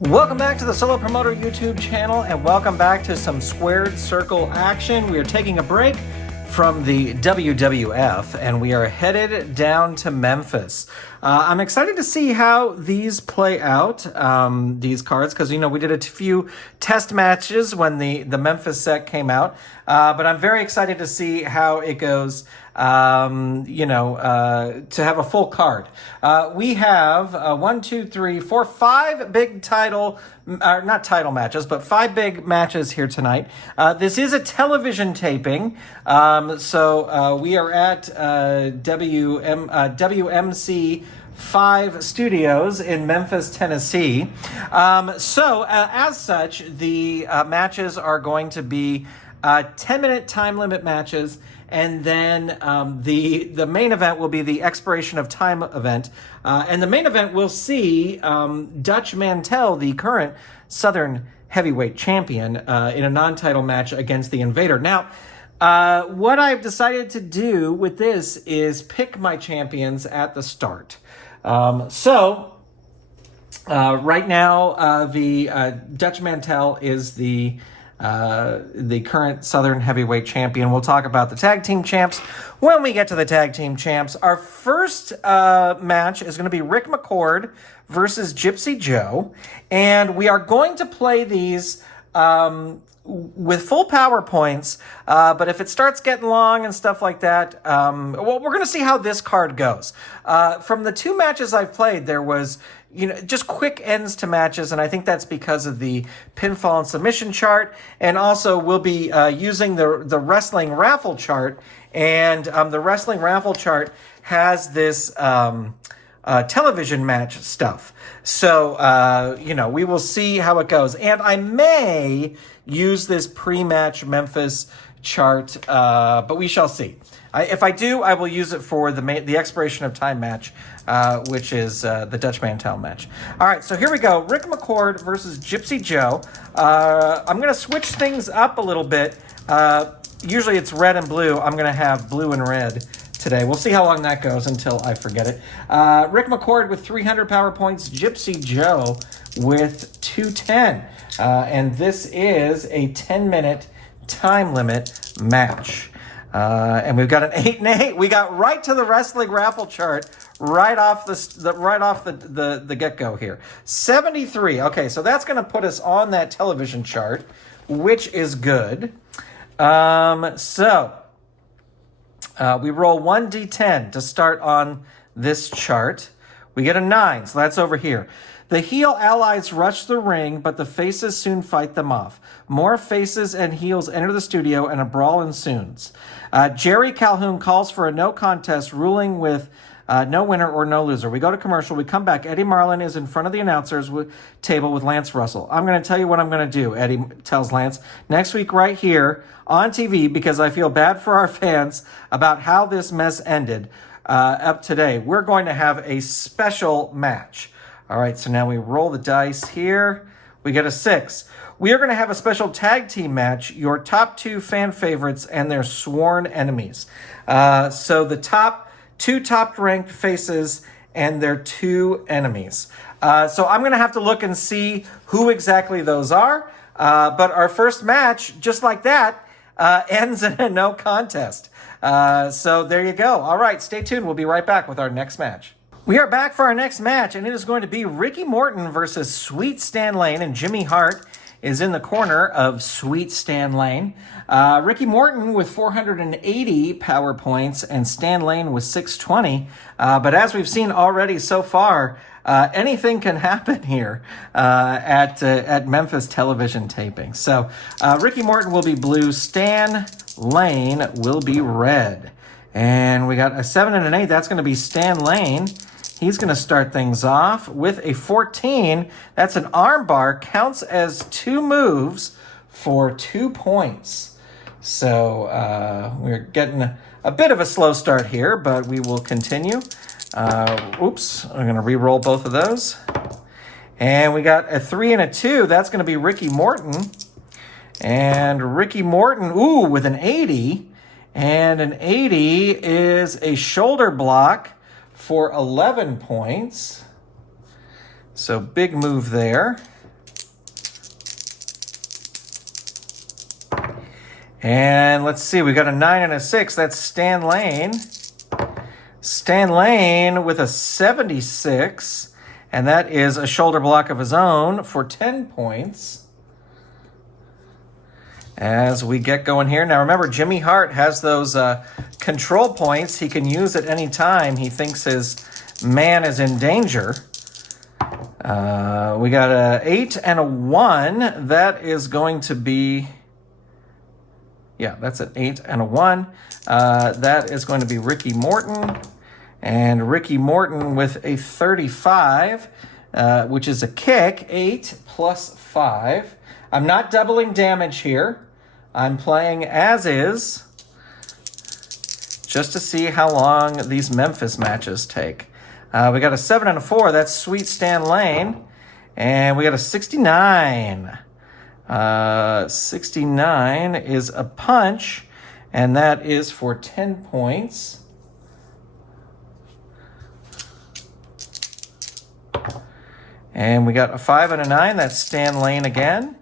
Welcome back to the Solo Promoter YouTube channel, and welcome back to some squared circle action. We are taking a break from the WWF, and we are headed down to Memphis. I'm excited to see how these play out, these cards, because, we did a few test matches when the Memphis set came out, but I'm very excited to see how it goes, to have a full card. We have 5 big not title matches, but 5 big matches here tonight. This is a television taping, so we are at WMC 5 Studios in Memphis, Tennessee. As such, the matches are going to be 10-minute time limit matches, and then the main event will be the expiration of time event. And the main event will see Dutch Mantel, the current Southern heavyweight champion, in a non-title match against the Invader. Now, what I've decided to do with this is pick my champions at the start. Right now, the Dutch Mantel is the current Southern heavyweight champion. We'll talk about the tag team champs when we get to the tag team champs. Our first match is going to be Ric McCord versus Gypsy Joe, and we are going to play these with full PowerPoints, but if it starts getting long and stuff like that, we're going to see how this card goes. From the 2 matches I've played, there was just quick ends to matches, and I think that's because of the pinfall and submission chart, and also we'll be using the wrestling raffle chart, and the wrestling raffle chart has this television match stuff. So, we will see how it goes. And I may use this pre-match Memphis chart, but we shall see. If I do, I will use it for the expiration of time match, which is the Dutch Mantel match. All right, so here we go. Ric McCord versus Gypsy Joe. I'm going to switch things up a little bit. Usually it's red and blue. I'm going to have blue and red today. We'll see how long that goes until I forget it. Ric McCord with 300 power points. Gypsy Joe with 210. And this is a 10-minute time limit match. And we've got an 8 and 8. We got right to the wrestling raffle chart right off the get-go here. 73. Okay, so that's going to put us on that television chart, which is good. We roll 1d10 to start on this chart. We get a 9, so that's over here. The heel allies rush the ring, but the faces soon fight them off. More faces and heels enter the studio, and a brawl ensues. Jerry Calhoun calls for a no contest, ruling with no winner or no loser. We go to commercial. We come back. Eddie Marlin is in front of the announcers table with Lance Russell. I'm going to tell you what I'm going to do, Eddie tells Lance. Next week right here on TV, because I feel bad for our fans about how this mess ended up today, we're going to have a special match. All right, so now we roll the dice here. We get a 6. We are going to have a special tag team match, your top 2 fan favorites and their sworn enemies. So the top 2 top-ranked faces and their 2 enemies. So I'm going to have to look and see who exactly those are. But our first match, just like that, ends in a no contest. So there you go. All right, stay tuned. We'll be right back with our next match. We are back for our next match, and it is going to be Ricky Morton versus Sweet Stan Lane, and Jimmy Hart is in the corner of Sweet Stan Lane. Ricky Morton with 480 power points, and Stan Lane with 620. But as we've seen already so far, anything can happen here at Memphis television taping. So Ricky Morton will be blue, Stan Lane will be red. And we got a 7 and an 8. That's going to be Stan Lane. He's going to start things off with a 14. That's an arm bar. Counts as 2 moves for 2 points. So we're getting a bit of a slow start here, but we will continue. Oops, I'm going to re-roll both of those. And we got a 3 and a 2. That's going to be Ricky Morton. And Ricky Morton, with an 80. And an 80 is a shoulder block for 11 points. So big move there. And let's see, we got a 9 and a 6. That's Stan Lane. Stan Lane with a 76. And that is a shoulder block of his own for 10 points. As we get going here. Now remember, Jimmy Hart has those control points he can use at any time he thinks his man is in danger. We got a 8 and a 1. That is going to be... Yeah, that's an 8 and a 1. That is going to be Ricky Morton. And Ricky Morton with a 35, which is a kick. 8 plus 5. I'm not doubling damage here. I'm playing as is, just to see how long these Memphis matches take. We got a 7 and a 4. That's Sweet Stan Lane. And we got a 69. 69 is a punch, and that is for 10 points. And we got a 5 and a 9. That's Stan Lane again.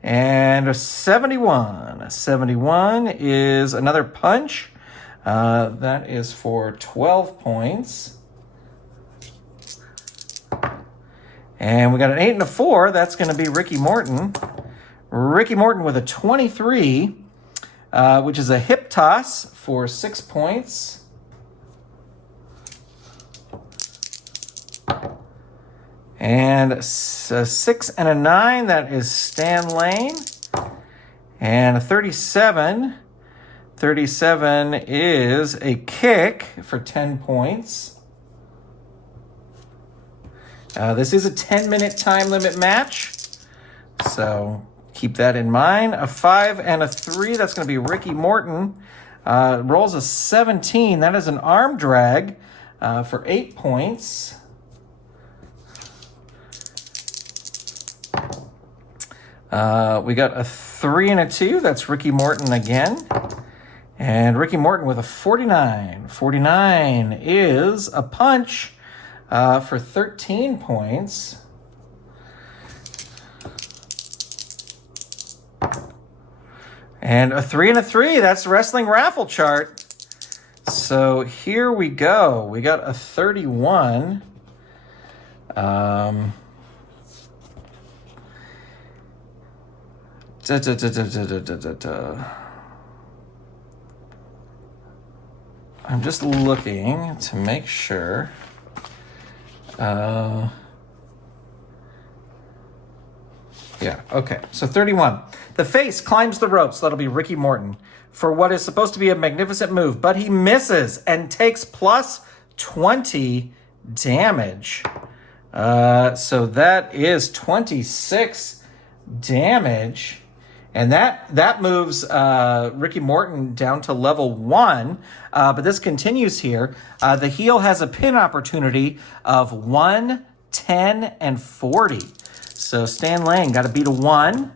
And a 71. 71 is another punch. That is for 12 points. And we got an 8 and a 4. That's going to be Ricky Morton. Ricky Morton with a 23, which is a hip toss for 6 points. And a 6 and a 9, that is Stan Lane. And a 37. 37 is a kick for 10 points. This is a 10-minute time limit match, so keep that in mind. A 5 and a 3, that's going to be Ricky Morton. Rolls a 17. That is an arm drag for 8 points. We got a 3 and a 2. That's Ricky Morton again. And Ricky Morton with a 49. 49 is a punch for 13 points. And a 3 and a 3. That's the wrestling raffle chart. So here we go. We got a 31. I'm just looking to make sure. Yeah, okay. So 31. The face climbs the ropes. That'll be Ricky Morton for what is supposed to be a magnificent move, but he misses and takes plus 20 damage. So that is 26 damage. And that moves Ricky Morton down to level 1. But this continues here. The heel has a pin opportunity of 1, 10, and 40. So Stan Lane got to beat a 1.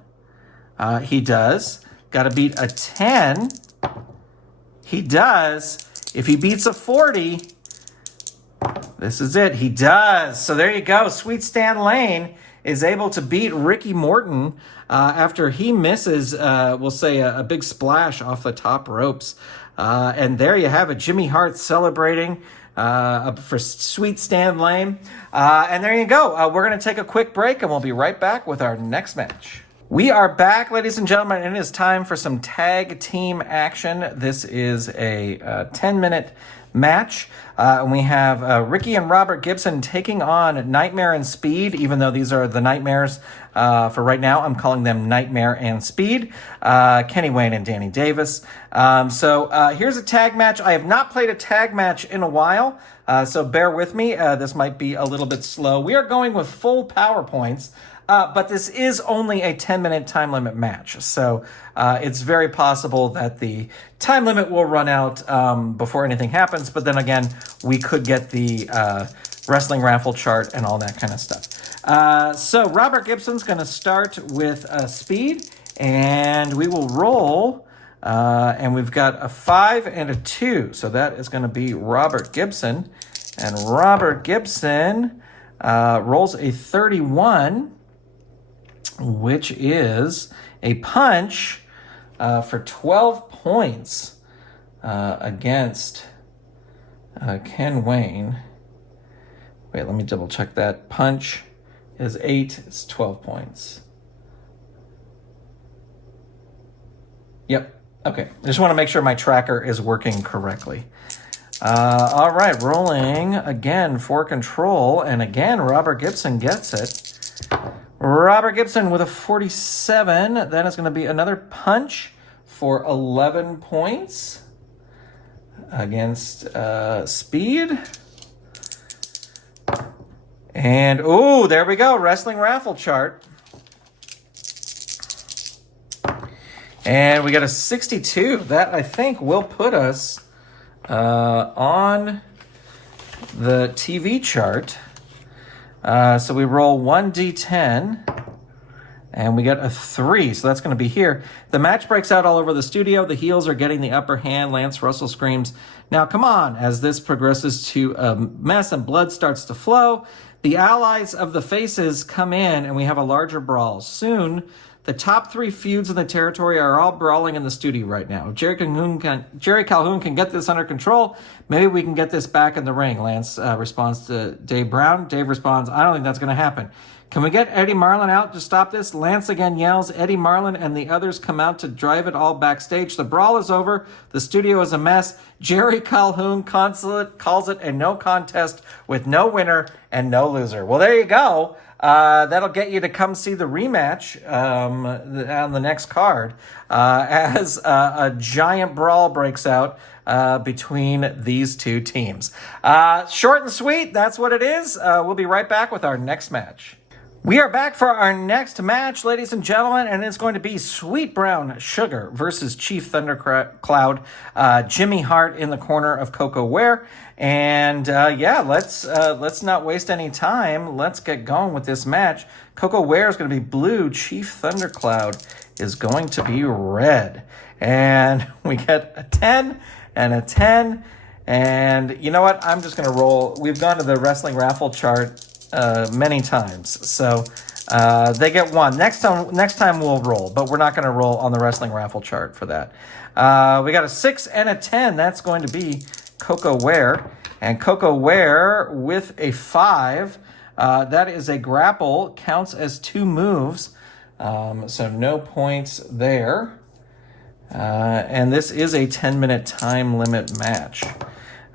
He does. Got to beat a 10. He does. If he beats a 40, this is it. He does. So there you go. Sweet Stan Lane is able to beat Ricky Morton after he misses, we'll say, a big splash off the top ropes. And there you have it. Jimmy Hart celebrating for Sweet Stan Lane. And there you go. We're going to take a quick break, and we'll be right back with our next match. We are back, ladies and gentlemen, and it is time for some tag team action. This is a 10-minute match. And we have Ricky and Robert Gibson taking on Nightmare and Speed, even though these are the Nightmares for right now. I'm calling them Nightmare and Speed. Kenny Wayne and Danny Davis. So here's a tag match. I have not played a tag match in a while, so bear with me. This might be a little bit slow. We are going with full PowerPoints. But this is only a 10-minute time limit match, so it's very possible that the time limit will run out before anything happens, but then again, we could get the wrestling raffle chart and all that kind of stuff. So Robert Gibson's going to start with Speed, and we will roll, and we've got a 5 and a 2, so that is going to be Robert Gibson, and Robert Gibson rolls a 31, which is a punch for 12 points against Ken Wayne. Wait, let me double check that. Punch is 8. It's 12 points. Yep. Okay. I just want to make sure my tracker is working correctly. All right. Rolling again for control. And again, Robert Gibson gets it. Robert Gibson with a 47. Then it's going to be another punch for 11 points against Speed. And, oh, there we go. Wrestling raffle chart. And we got a 62. That, I think, will put us on the TV chart. So we roll 1d10, and we get a 3. So that's going to be here. The match breaks out all over the studio. The heels are getting the upper hand. Lance Russell screams, "Now come on," as this progresses to a mess and blood starts to flow. The allies of the faces come in, and we have a larger brawl. Soon, the top 3 feuds in the territory are all brawling in the studio right now. If Jerry Calhoun can get this under control, maybe we can get this back in the ring. Lance responds to Dave Brown. Dave responds, "I don't think that's going to happen. Can we get Eddie Marlin out to stop this?" Lance again yells. Eddie Marlin and the others come out to drive it all backstage. The brawl is over. The studio is a mess. Jerry Calhoun calls it a no contest with no winner and no loser. Well, there you go. That'll get you to come see the rematch on the next card as a giant brawl breaks out between these two teams. Short and sweet, that's what it is. We'll be right back with our next match. We are back for our next match, ladies and gentlemen, and it's going to be Sweet Brown Sugar versus Chief Thundercloud, Jimmy Hart in the corner of Coco Ware. And let's not waste any time. Let's get going with this match. Coco Ware is going to be blue. Chief Thundercloud is going to be red. And we get a 10 and a 10. And you know what? I'm just going to roll. We've gone to the wrestling raffle chart many times, so they get 1. Next time we'll roll, but we're not going to roll on the wrestling raffle chart for that. We got a 6 and a 10. That's going to be Coco Ware, and Coco Ware with a 5. That is a grapple, counts as 2 moves, so no points there. And this is a 10-minute time limit match.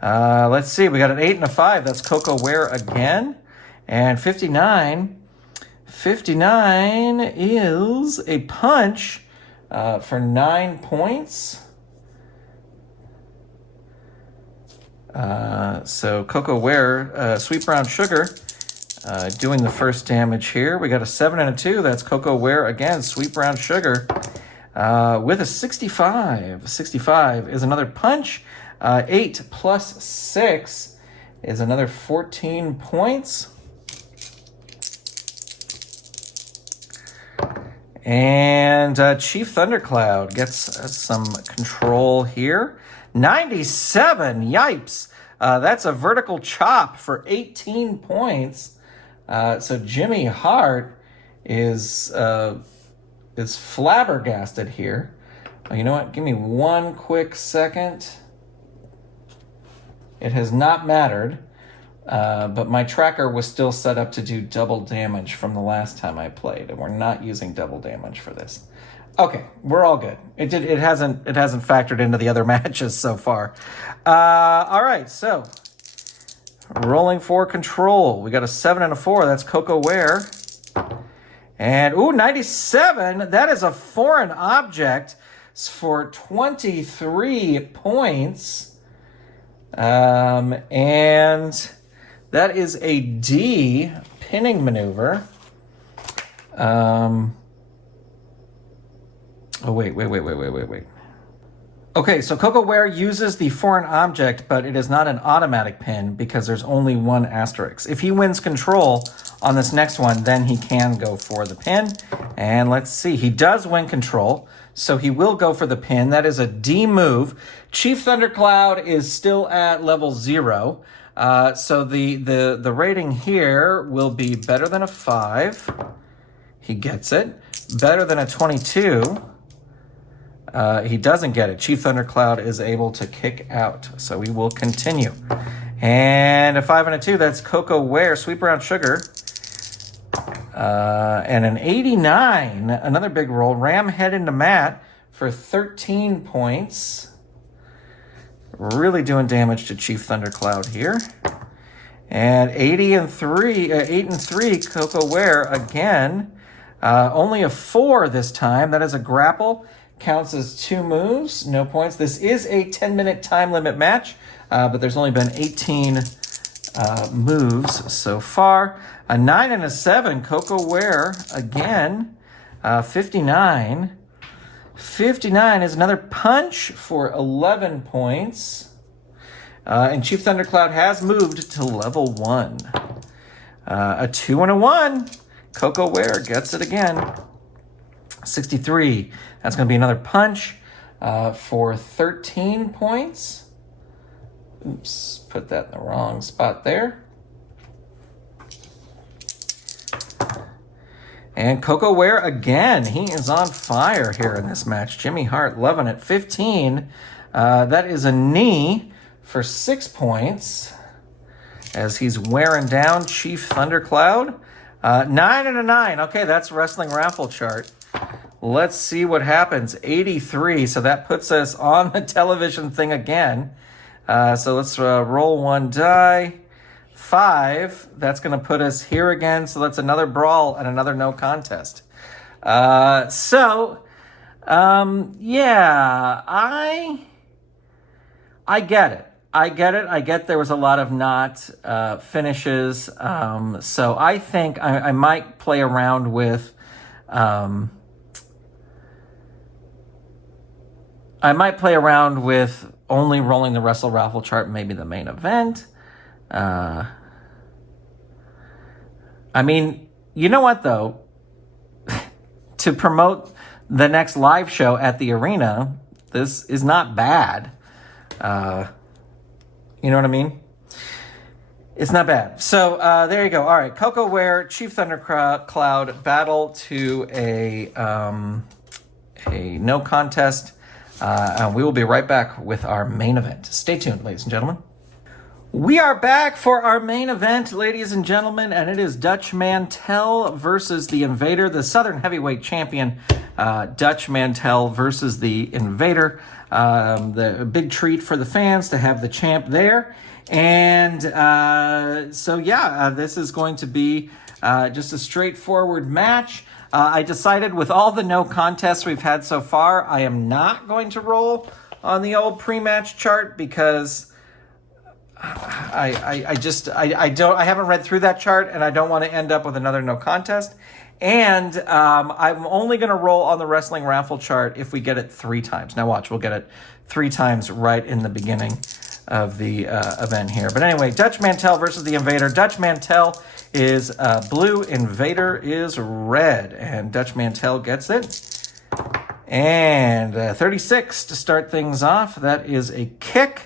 Let's see. We got an 8 and a 5. That's Coco Ware again. And 59 is a punch for 9 points. So Coco Ware, Sweet Brown Sugar, doing the first damage here. We got a 7 and a 2. That's Coco Ware again, Sweet Brown Sugar, with a 65. 65 is another punch. 8 plus 6 is another 14 points. And Chief Thundercloud gets some control here. 97, yipes. That's a vertical chop for 18 points. So Jimmy Hart is flabbergasted here. Oh, you know what? Give me 1 quick second. It has not mattered. But my tracker was still set up to do double damage from the last time I played, and we're not using double damage for this. Okay, we're all good. It hasn't factored into the other matches so far. All right, so rolling for control. We got a 7 and a 4. That's Coco Ware. And 97. That is a foreign object for 23 points. And that is a D pinning maneuver. Wait. Okay, so Coco Ware uses the foreign object, but it is not an automatic pin because there's only 1 asterisk. If he wins control on this next one, then he can go for the pin. And let's see, he does win control, so he will go for the pin. That is a D move. Chief Thundercloud is still at level 0. So the rating here will be better than a 5. He gets it. Better than a 22. He doesn't get it. Chief Thundercloud is able to kick out. So we will continue. And a 5 and a 2, that's Cocoa Ware, Sweet Brown Sugar. And an 89, another big roll. Ram head into Matt for 13 points. Really doing damage to Chief Thundercloud here. And 8 and 3, Cocoa Ware again. Only a 4 this time. That is a grapple. Counts as 2 moves. No points. This is a 10-minute time limit match, but there's only been 18 moves so far. A 9 and a 7, Cocoa Ware again. 59. 59 is another punch for 11 points. And Chief Thundercloud has moved to level 1. A 2 and a 1. Cocoa Ware gets it again. 63. That's going to be another punch for 13 points. Oops, put that in the wrong spot there. And Cocoa Ware again. He is on fire here in this match. Jimmy Hart loving it. 15. That is a knee for 6 points as he's wearing down Chief Thundercloud. 9 and a 9. Okay, that's wrestling raffle chart. Let's see what happens. 83. So that puts us on the television thing again. So let's roll 1 die. 5. That's going to put us here again. So that's another brawl and another no contest. Yeah, I get it. I get there was a lot of not finishes. So I think I might play around with only rolling the Wrestle Raffle chart, maybe the main event. I mean, you know what though? To promote the next live show at the arena, this is not bad. You know what I mean? It's not bad. So there you go. All right, Cocoa Ware, Chief Thundercloud battle to a no contest. And we will be right back with our main event. Stay tuned, ladies and gentlemen. We are back for our main event, ladies and gentlemen, and it is Dutch Mantel versus the Invader, the Southern Heavyweight Champion. Dutch Mantel versus the Invader. The big treat for the fans to have the champ there. And this is going to be just a straightforward match. I decided with all the no contests we've had so far, I am not going to roll on the old pre-match chart because I haven't read through that chart and I don't want to end up with another no contest. And I'm only going to roll on the wrestling raffle chart if we get it 3 times. Now watch, we'll get it 3 times right in the beginning of the event here. But anyway, Dutch Mantel versus the Invader. Dutch Mantel is blue, Invader is red, and Dutch Mantel gets it. And 36 to start things off. That is a kick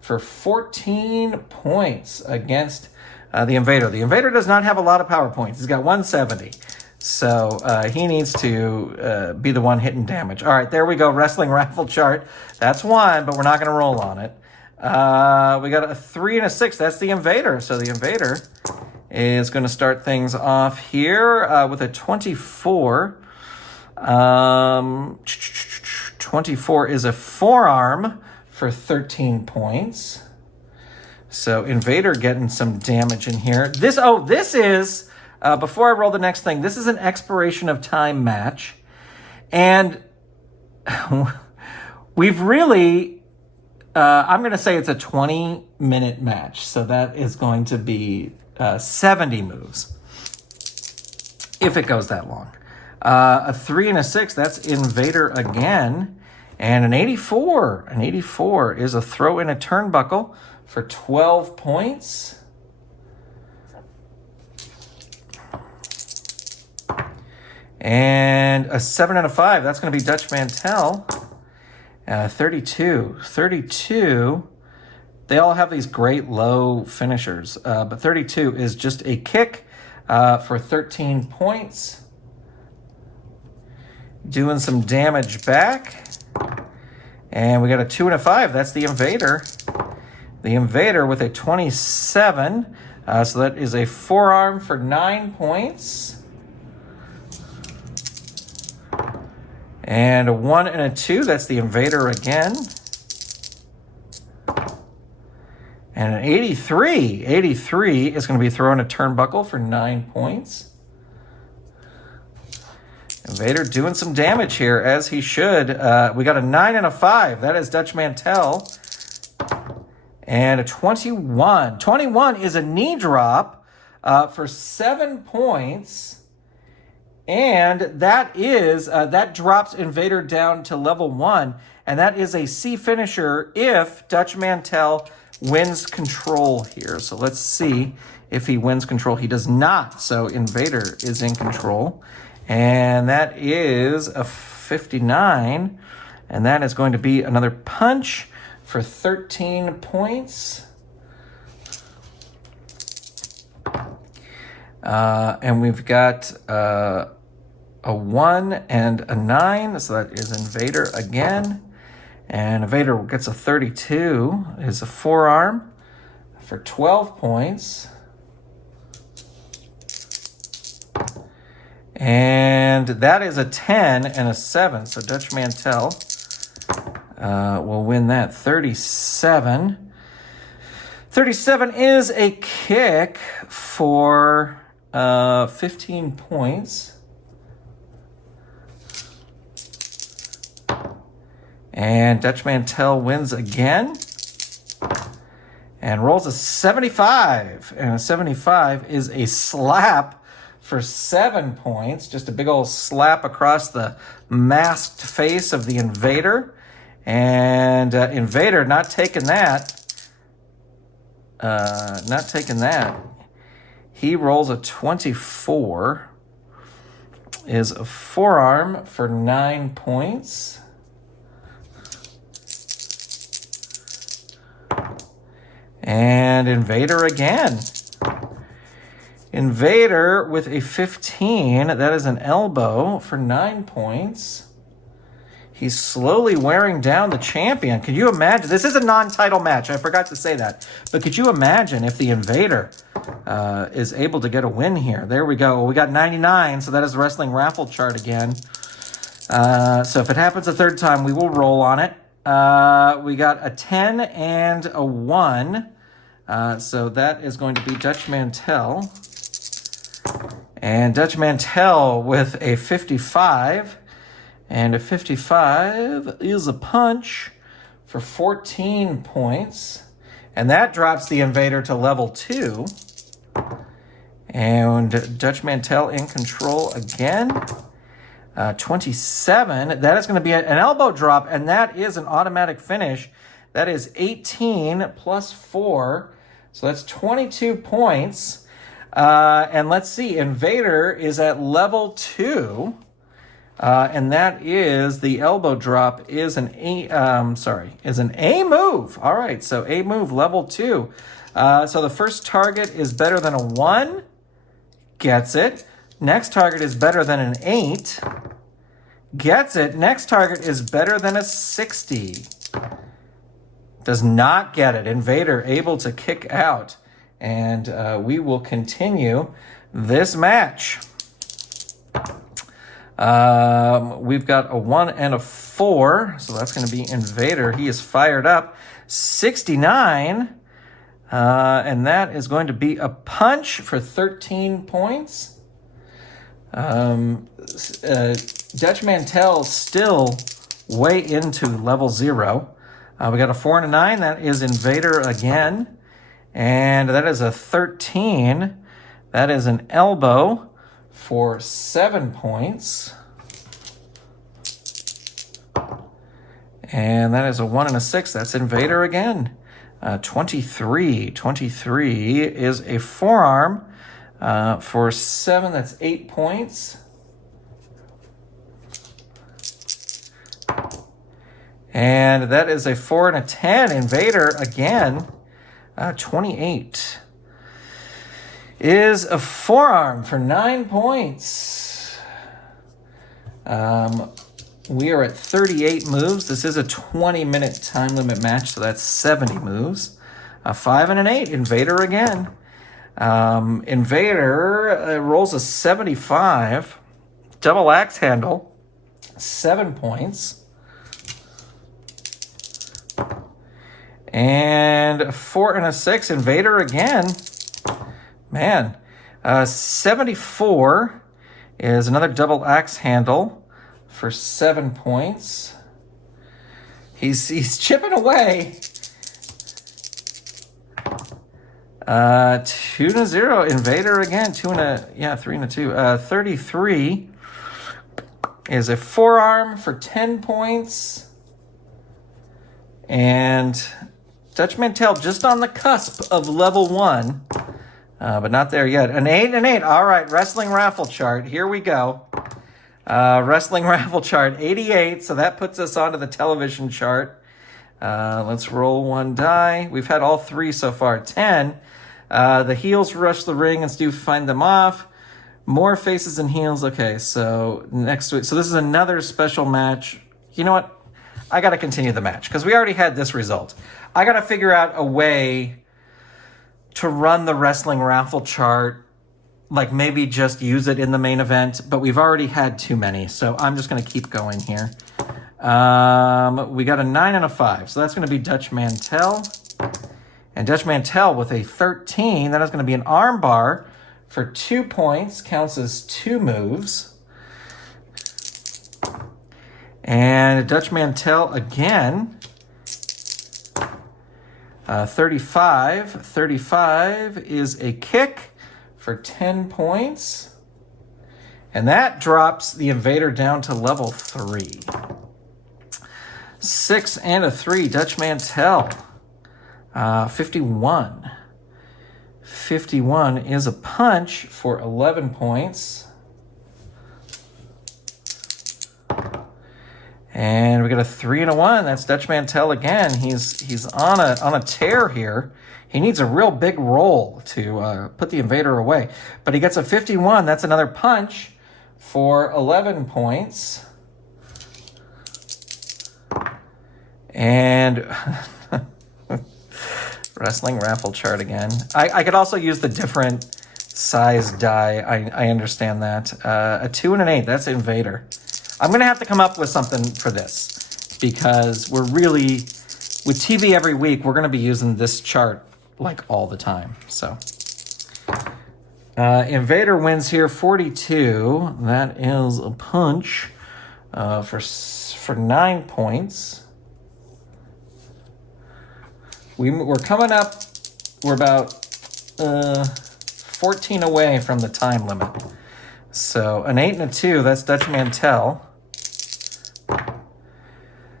for 14 points against the Invader. The Invader does not have a lot of power points. He's got 170. So he needs to be the one hitting damage. All right, there we go. Wrestling raffle chart. That's 1, but we're not going to roll on it. We got a 3 and a 6. That's the Invader. So the Invader is going to start things off here with a 24. 24 is a forearm for 13 points. So Invader getting some damage in here. This is, before I roll the next thing, this is an expiration of time match. And we've really, I'm going to say it's a 20-minute match. So that is going to be 70 moves, if it goes that long. A 3 and a 6, that's Invader again. And an 84. An 84 is a throw in a turnbuckle for 12 points. And a 7 and a 5, that's going to be Dutch Mantel. 32. 32, they all have these great low finishers. But 32 is just a kick for 13 points. Doing some damage back. And we got a 2 and a 5. That's the Invader. The Invader with a 27. So that is a forearm for 9 points. And a 1 and a 2. That's the Invader again. And an 83. 83 is going to be throwing a turnbuckle for 9 points. Invader doing some damage here, as he should. We got a 9 and a 5. That is Dutch Mantel. And a 21. 21 is a knee drop for 7 points. And that is that drops Invader down to level 1. And that is a C finisher if Dutch Mantel wins control here. So let's see if he wins control. He does not. So Invader is in control. And that is a 59. And that is going to be another punch for 13 points. And we've got a 1 and a 9. So that is Invader again. And Invader gets a 32. Is a forearm for 12 points. And that is a 10 and a 7. So Dutch Mantel will win that. 37. 37 is a kick for 15 points. And Dutch Mantel wins again. And rolls a 75. And a 75 is a slap for 7 points. Just a big old slap across the masked face of the Invader. And Invader not taking that. Not taking that. He rolls a 24. Is a forearm for 9 points. And Invader again. Invader with a 15. That is an elbow for 9 points. He's slowly wearing down the champion. Could you imagine? This is a non-title match. I forgot to say that. But could you imagine if the Invader is able to get a win here? There we go. We got 99, so that is the wrestling raffle chart again. So if it happens a third time, we will roll on it. We got a 10 and a 1. So that is going to be Dutch Mantel. And Dutch Mantel with a 55. And a 55 is a punch for 14 points. And that drops the Invader to level 2. And Dutch Mantel in control again. 27. That is going to be an elbow drop, and that is an automatic finish. That is 18 plus 4. So that's 22 points. And let's see. Invader is at level 2. And that is the elbow drop is an A move. All right, so A move level 2. So the first target is better than a 1. Gets it. Next target is better than an 8. Gets it. Next target is better than a 60. Does not get it. Invader able to kick out. And we will continue this match. We've got a 1 and a 4. So that's going to be Invader. He is fired up. 69. And that is going to be a punch for 13 points. Dutch Mantel still way into level 0. We got a 4 and a 9. That is Invader again. And that is a 13. That is an elbow for 7 points. And that is a 1 and a 6. That's Invader again. 23. 23 is a forearm for 7. That's 8 points. And that is a 4 and a 10. Invader again. 28 is a forearm for 9 points. We are at 38 moves. This is a 20-minute time limit match, so that's 70 moves. A 5 and an 8. Invader again. Invader rolls a 75. Double axe handle. 7 points. And a 4 and a 6. Invader again. Man. 74 is another double axe handle for 7 points. He's chipping away. 2 and a 0. Invader again. 3 and a 2. 33 is a forearm for 10 points. And Dutch Mantel just on the cusp of level 1. But not there yet. An 8 and an 8. All right, wrestling raffle chart. Here we go. Wrestling raffle chart, 88. So that puts us onto the television chart. Let's roll 1 die. We've had all 3 so far. 10. The heels rush the ring and Stu find them off. More faces and heels. Okay, so next week. So this is another special match. You know what? I got to continue the match because we already had this result. I got to figure out a way to run the wrestling raffle chart, like maybe just use it in the main event, but we've already had too many, so I'm just going to keep going here. We got a 9 and a 5, so that's going to be Dutch Mantel. And Dutch Mantel with a 13, that is going to be an arm bar for 2 points, counts as 2 moves. And Dutch Mantel again, 35. 35 is a kick for 10 points. And that drops the Invader down to level 3. 6 and a 3, Dutch Mantel. 51. 51 is a punch for 11 points. And we got a 3 and a 1. That's Dutch Mantel again. He's on a tear here. He needs a real big roll to put the Invader away. But he gets a 51. That's another punch for 11 points. And wrestling raffle chart again. I could also use the different size die. I understand that. A 2 and an 8. That's Invader. I'm going to have to come up with something for this because we're really, with TV every week, we're going to be using this chart like all the time. So Invader wins here 42. That is a punch for 9 points. We're coming up, we're about 14 away from the time limit. So an 8 and a 2, that's Dutch Mantel.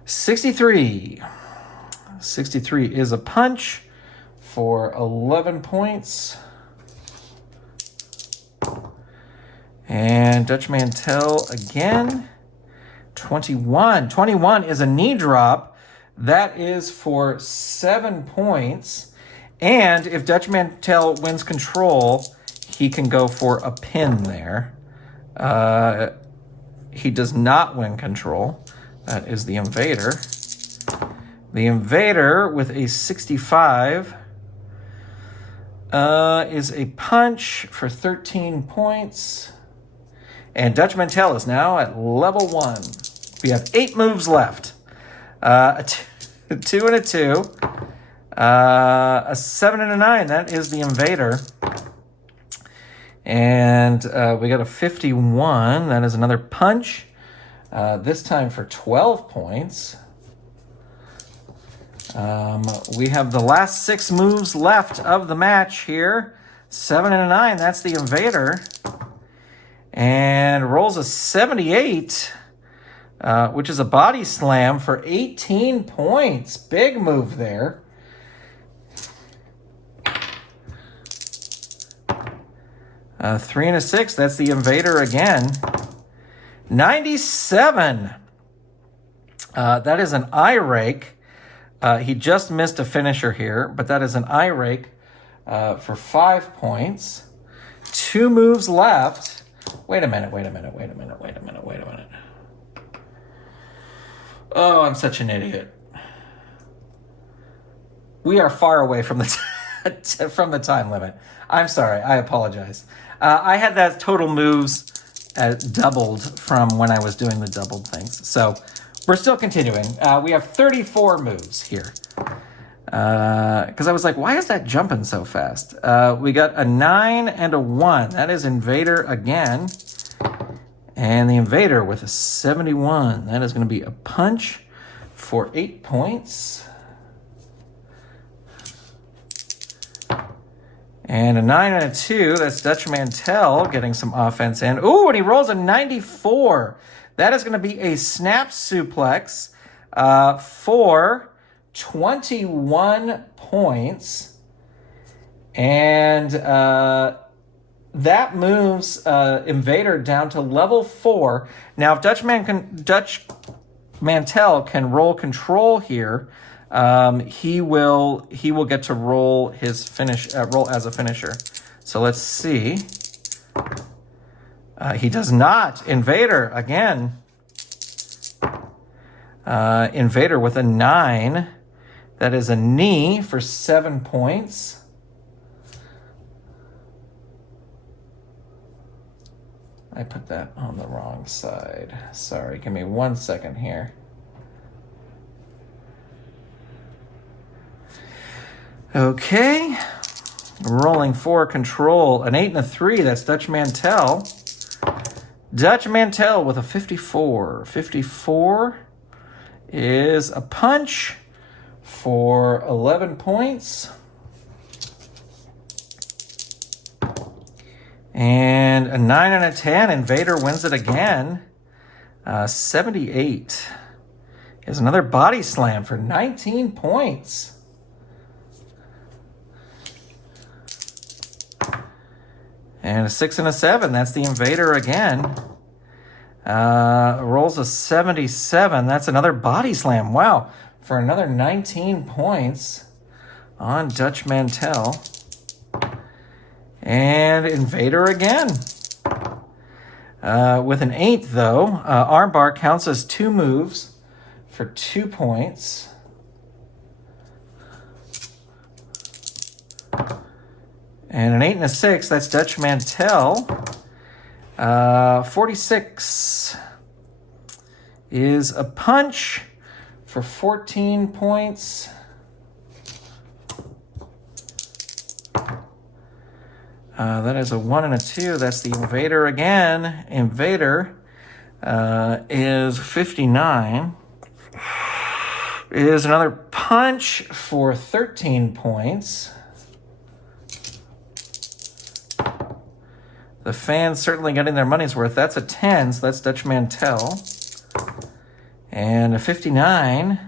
63. 63 is a punch for 11 points. And Dutch Mantel again. 21. 21 is a knee drop. That is for 7 points. And if Dutch Mantel wins control, he can go for a pin there. He does not win control. That is the Invader. The Invader with a 65 is a punch for 13 points. And Dutch Mantel is now at level 1. We have 8 moves left. A 2 and a 2. A 7 and a 9. That is the Invader. And we got a 51. That is another punch. This time for 12 points. We have the last 6 moves left of the match here. 7 and a 9. That's the Invader. And rolls a 78, which is a body slam for 18 points. Big move there. A 3 and a 6. That's the Invader again. 97. That is an eye rake. He just missed a finisher here, but that is an eye rake for 5 points. 2 moves left. Wait a minute. Oh, I'm such an idiot. We are far away from the from the time limit. I'm sorry. I apologize. I had that total moves doubled from when I was doing the doubled things. So we're still continuing. We have 34 moves here. Because I was like, why is that jumping so fast? We got a 9 and a 1. That is Invader again. And the Invader with a 71. That is going to be a punch for 8 points. And a 9 and a 2. That's Dutch Mantel getting some offense in. Ooh, and he rolls a 94. That is going to be a snap suplex for 21 points. And that moves Invader down to level 4. Now, if Dutch Mantel can roll control here, he will get to roll his roll as a finisher. So let's see. He does not. Invader again. Invader with a 9. That is a knee for 7 points. I put that on the wrong side. Sorry, give me 1 second here. Okay. Rolling for control. An 8 and a 3. That's Dutch Mantel. Dutch Mantel with a 54. 54 is a punch for 11 points. And a 9 and a 10. Invader wins it again. 78 is another body slam for 19 points. And a 6 and a 7. That's the Invader again. Rolls a 77. That's another body slam. Wow. For another 19 points on Dutch Mantel. And Invader again. With an 8, though. Armbar counts as 2 moves for 2 points. And an 8 and a 6, that's Dutch Mantel. 46 is a punch for 14 points. That is a 1 and a 2. That's the Invader again. Invader is 59. Is another punch for 13 points. The fans certainly getting their money's worth. That's a 10, so that's Dutch Mantel. And a 59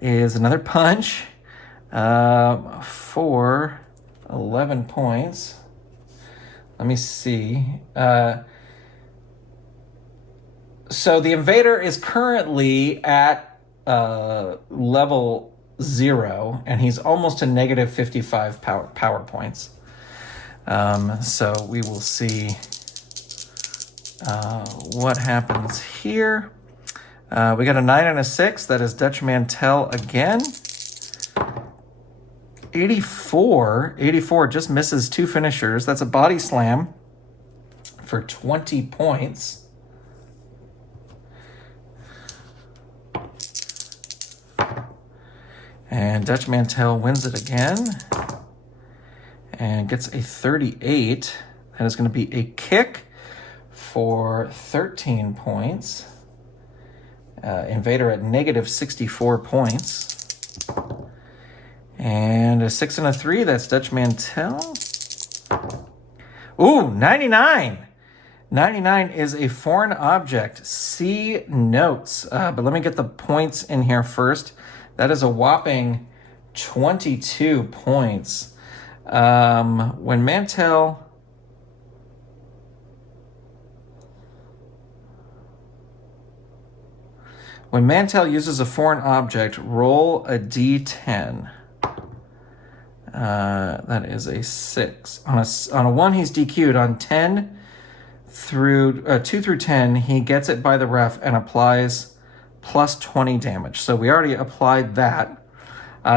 is another punch for 11 points. Let me see. So the Invader is currently at level 0, and he's almost to negative 55 power points. So we will see what happens here. We got a 9 and a 6. That is Dutch Mantel again. 84 just misses 2 finishers. That's a body slam for 20 points. And Dutch Mantel wins it again and gets a 38. That is going to be a kick for 13 points. Invader at negative 64 points. And a 6 and a 3, that's Dutch Mantel. Ooh, 99. 99 is a foreign object. See notes. But let me get the points in here first. That is a whopping 22 points. When Mantel... When Mantel uses a foreign object, roll a d10. That is a 6. On a 1, he's DQ'd. On 10 through 2 through 10, he gets it by the ref and applies plus 20 damage. So we already applied that.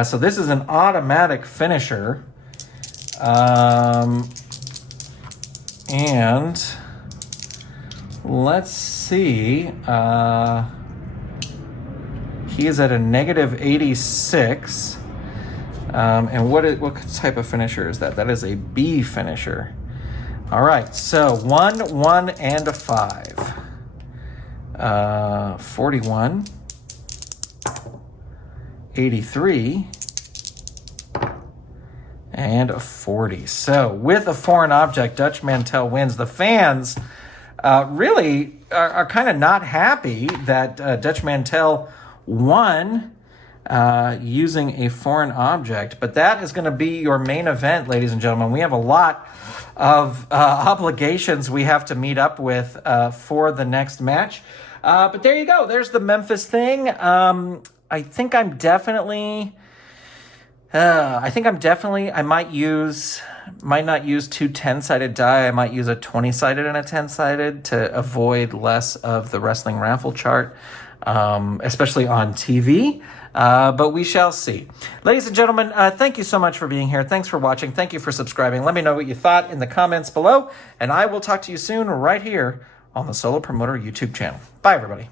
So this is an automatic finisher. And let's see. He is at a negative 86. And what type of finisher is that? That is a B finisher. All right, so 1, 1, and a 5. 41, 83, and a 40. So with a foreign object, Dutch Mantel wins. The fans really are kind of not happy that Dutch Mantel won using a foreign object, but that is going to be your main event, ladies and gentlemen. We have a lot of obligations we have to meet up with for the next match. But there you go. There's the Memphis thing. I think I'm definitely. I might not use two 10-sided die. I might use a 20-sided and a 10-sided to avoid less of the wrestling raffle chart, especially on TV. But we shall see. Ladies and gentlemen, thank you so much for being here. Thanks for watching. Thank you for subscribing. Let me know what you thought in the comments below, and I will talk to you soon right here on the Solo Promoter YouTube channel. Bye, everybody.